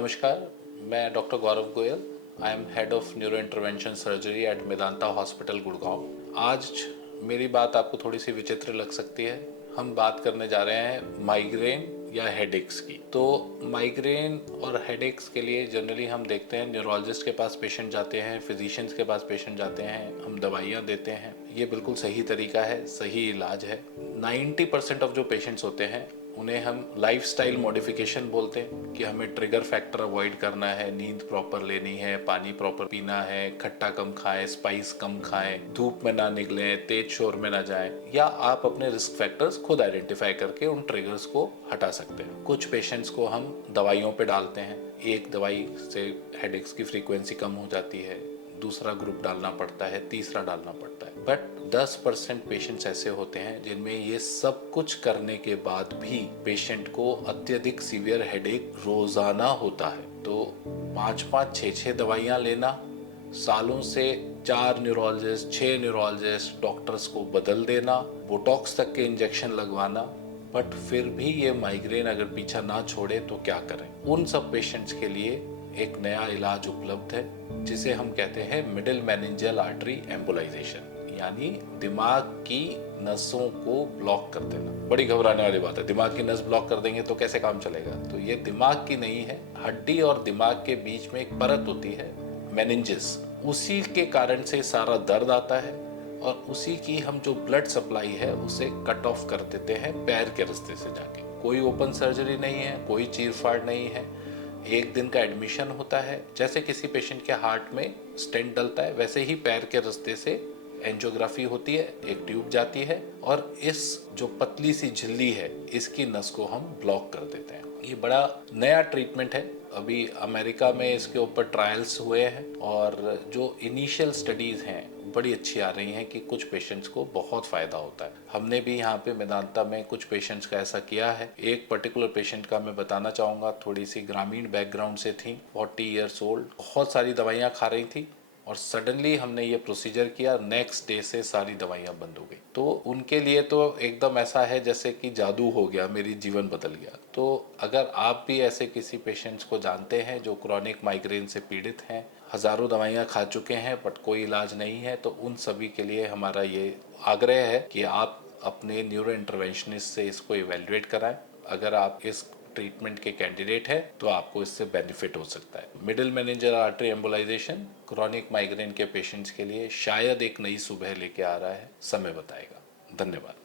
नमस्कार, मैं doctor Gaurav Goyal. I am head of neuro intervention surgery eight Medanta hospital Gurgaon. आज मेरी बात आपको थोड़ी सी विचित्र लग सकती है। हम बात करने जा रहे हैं माइग्रेन या हेडेक्स की। तो माइग्रेन और हेडेक्स के लिए जनरली हम देखते हैं न्यूरोलॉजिस्ट के पास पेशेंट जाते हैं, फिजिशियंस के पास पेशेंट जाते हैं, हम दवाइयाँ देते हैं। ये बिल्कुल सही तरीका है, सही इलाज है। 90% ऑफ जो पेशेंट्स होते हैं उन्हें हम लाइफस्टाइल मॉडिफिकेशन बोलते हैं कि हमें ट्रिगर फैक्टर अवॉइड करना है, नींद प्रॉपर लेनी है, पानी प्रॉपर पीना है, खट्टा कम खाएं, स्पाइस कम खाएं, धूप में ना निकलें, तेज शोर में ना जाएं, या आप अपने रिस्क फैक्टर्स खुद आइडेंटिफाई करके उन ट्रिगर्स को हटा सकते हैं। कुछ पेशेंट्स को हम दवाइयों पे डालते हैं। एक दवाई से हेडेक्स की फ्रीक्वेंसी कम हो जाती है, दूसरा ग्रुप डालना पड़ता है, तीसरा डालना पड़ता है। बट 10% पेशेंट्स ऐसे होते हैं जिनमें ये सब कुछ करने के बाद भी पेशेंट को अत्यधिक सीवियर हेडेक रोजाना होता है। तो 5-5, 6-6 दवाइयाँ लेना, सालों से 4 न्यूरोलॉजिस्ट, 6 न्यूरोलॉजिस्ट, डॉक्टर्स को बदल देना, बोटॉक्स तक के इंजेक्शन लगवाना, बट फिर भी ये माइग्रेन अगर पीछा ना छोड़े तो क्या करें? उन सब पेशेंट्स के लिए एक नया इलाज उपलब्ध है जिसे हम कहते हैं मिडिल मेनिंजियल आर्टरी एम्बोलाइजेशन, यानी दिमाग की नसों को ब्लॉक कर देना। बड़ी घबराने वाली बात है, दिमाग की नस ब्लॉक कर देंगे तो कैसे काम चलेगा? तो ये दिमाग की नहीं है, हड्डी और दिमाग के बीच में एक परत होती है, मेनिंजिस। उसी के कारण से सारा दर्द आता है और उसी की हम जो ब्लड सप्लाई है उसे कट ऑफ कर देते हैं पैर के रास्ते से जाके। कोई ओपन सर्जरी नहीं है, कोई चीरफाड़ नहीं है। एक दिन का एडमिशन होता है। जैसे किसी पेशेंट के हार्ट में स्टेंट डलता है, वैसे ही पैर के रास्ते से एंजियोग्राफी होती है, एक ट्यूब जाती है और इस जो पतली सी झिल्ली है इसकी नस को हम ब्लॉक कर देते हैं। ये बड़ा नया ट्रीटमेंट है। अभी अमेरिका में इसके ऊपर ट्रायल्स हुए हैं और जो इनिशियल स्टडीज हैं बड़ी अच्छी आ रही हैं कि कुछ पेशेंट्स को बहुत फायदा होता है। हमने भी यहाँ पे मेदांता में कुछ पेशेंट्स का ऐसा किया है। एक पर्टिकुलर पेशेंट का मैं बताना चाहूँगा, थोड़ी सी ग्रामीण बैकग्राउंड से थी, 40 ईयर्स ओल्ड, बहुत सारी दवाइयाँ खा रही थी और सडनली हमने ये प्रोसीजर किया, नेक्स्ट डे से सारी दवाइयाँ बंद हो गई। तो उनके लिए तो एकदम ऐसा है जैसे कि जादू हो गया, मेरी जीवन बदल गया। तो अगर आप भी ऐसे किसी पेशेंट्स को जानते हैं जो क्रॉनिक माइग्रेन से पीड़ित हैं, हज़ारों दवाइयाँ खा चुके हैं बट कोई इलाज नहीं है, तो उन सभी के लिए हमारा ये आग्रह है कि आप अपने न्यूरो इंटरवेंशनिस्ट से इसको इवेल्युएट कराएं। अगर आप इस ट्रीटमेंट के कैंडिडेट है तो आपको इससे बेनिफिट हो सकता है। Middle meningeal artery embolisation chronic migraine के पेशेंट्स के लिए शायद एक नई सुबह लेके आ रहा है, समय बताएगा। धन्यवाद।